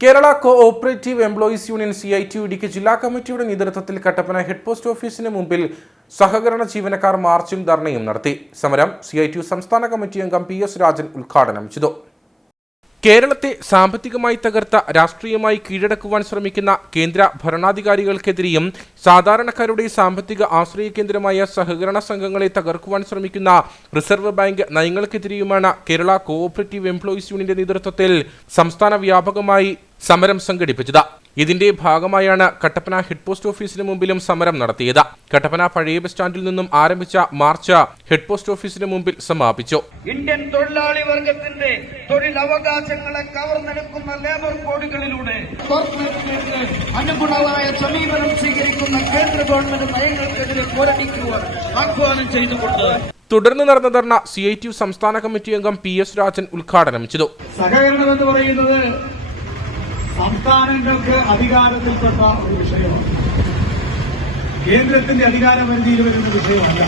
Kerala cooperative employees union C I T Idukki ജില്ലാ കമ്മിറ്റിയുടെ നേതൃത്വത്തിൽ കട്ടപ്പന ഹെഡ് പോസ്റ്റ് ഓഫീസിന് മുമ്പിൽ സഹകരണ ജീവനക്കാർ മാർച്ചും ധർണയും നടത്തി. സമരം സി സംസ്ഥാന കമ്മിറ്റി അംഗം പി എസ് രാജൻ ഉദ്ഘാടനം ചെയ്തു. കേരളത്തെ സാമ്പത്തികമായി തകർത്ത രാഷ്ട്രീയമായി കീഴടക്കുവാൻ ശ്രമിക്കുന്ന കേന്ദ്ര ഭരണാധികാരികൾക്കെതിരെയും സാധാരണക്കാരുടെ സാമ്പത്തിക ആശ്രയ കേന്ദ്രമായ സഹകരണ സംഘങ്ങളെ തകർക്കുവാൻ ശ്രമിക്കുന്ന റിസർവ് ബാങ്ക് നയങ്ങൾക്കെതിരെയുമാണ് കേരള കോഓപ്പറേറ്റീവ് എംപ്ലോയീസ് യൂണിയന്റെ നേതൃത്വത്തിൽ സംസ്ഥാന വ്യാപകമായി സമരം സംഘടിപ്പിച്ചത്. ഇതിന്റെ ഭാഗമായാണ് കട്ടപ്പന ഹെഡ് പോസ്റ്റ് ഓഫീസിന് മുമ്പിലും സമരം നടത്തിയത്. കട്ടപ്പന പഴയ ബസ് സ്റ്റാൻഡിൽ നിന്നും ആരംഭിച്ച മാർച്ച് ഹെഡ് പോസ്റ്റ് ഓഫീസിന് മുമ്പിൽ സമാപിച്ചു. ഇന്ത്യൻ തൊഴിലാളി വർഗത്തിന്റെ തൊഴിലവകാശങ്ങളെ കവർന്നെടുക്കുന്ന ലേബർ കോഡുകളിലൂടെ അനുഗുണമായ സമീപനം സ്വീകരിക്കുന്ന കേന്ദ്ര ഗവൺമെന്റ് നയങ്ങൾക്കെതിരെ പോരടിക്കുവാൻ ആഹ്വാനം ചെയ്തുകൊണ്ട് തുടർന്ന് നടന്ന ധർണ സി ഐ ടി സംസ്ഥാന കമ്മിറ്റി അംഗം പി എസ് രാജൻ ഉദ്ഘാടനം ചെയ്തു. സഹകരണം എന്ന് പറയുന്നത് സംസ്ഥാനങ്ങൾക്ക് അധികാരത്തിൽപ്പെട്ട ഒരു വിഷയമാണ്. കേന്ദ്രത്തിന്റെ അധികാരപരിധിയിൽ വരുന്ന വിഷയമല്ല.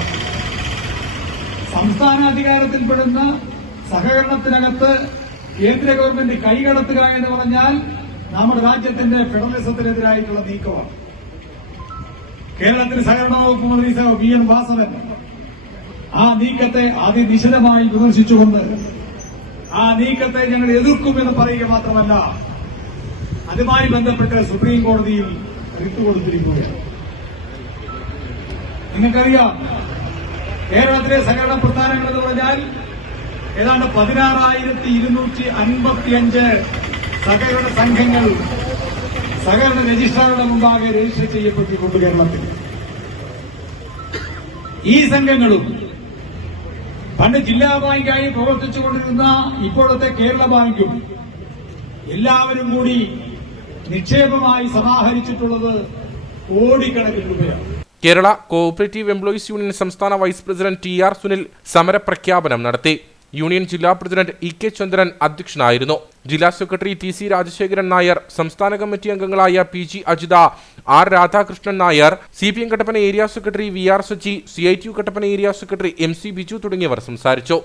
സംസ്ഥാന അധികാരത്തിൽപ്പെടുന്ന സഹകരണത്തിനകത്ത് കേന്ദ്ര ഗവൺമെന്റ് കൈകടത്തുക എന്ന് പറഞ്ഞാൽ നമ്മുടെ രാജ്യത്തിന്റെ ഫെഡറലിസത്തിനെതിരായിട്ടുള്ള നീക്കമാണ്. കേരളത്തിൽ സഹകരണ വകുപ്പ് മന്ത്രി വി എൻ വാസവൻ ആ നീക്കത്തെ അതിനിശിതമായി വിമർശിച്ചുകൊണ്ട് ആ നീക്കത്തെ ഞങ്ങൾ എതിർക്കുമെന്ന് പറയുക മാത്രമല്ല അതുമായി ബന്ധപ്പെട്ട് സുപ്രീം കോടതിയിൽ റിട്ട് കൊടുത്തിരിക്കുകയാണ് നിങ്ങൾക്കറിയാം കേരളത്തിലെ സഹകരണ പ്രസ്ഥാനങ്ങൾ എന്ന് പറഞ്ഞാൽ ഏതാണ്ട് പതിനാറായിരത്തി ഇരുന്നൂറ്റി അൻപത്തിയഞ്ച് സഹകരണ സംഘങ്ങൾ സഹകരണ രജിസ്ട്രാറുടെ മുമ്പാകെ രജിസ്റ്റർ ചെയ്യപ്പെട്ടിട്ടുണ്ട് കേരളത്തിൽ. ഈ സംഘങ്ങളും പണ്ട് ജില്ലാ ബാങ്കായി പ്രവർത്തിച്ചുകൊണ്ടിരുന്ന ഇപ്പോഴത്തെ കേരള ബാങ്കും എല്ലാവരും കൂടി നിക്ഷേപമായി സമാഹരിച്ചിട്ടുള്ളത് കോടിക്കണക്കിന് രൂപയാണ്. കേരള കോഓപ്പറേറ്റീവ് എംപ്ലോയീസ് യൂണിയൻ സംസ്ഥാന vice president T R Sunil സമരപ്രഖ്യാപനം നടത്തി. യൂണിയൻ ജില്ലാ പ്രസിഡന്റ് ഇ കെ ചന്ദ്രൻ അധ്യക്ഷനായിരുന്നു. ജില്ലാ secretary T C Rajasekharan Nair സംസ്ഥാന കമ്മിറ്റി അംഗങ്ങളായ P G Ajitha R Radhakrishnan Nair C P M Kattappana area secretary V R Saji C I T U Kattappana area secretary M C Biju തുടങ്ങിയവർ സംസാരിച്ചു.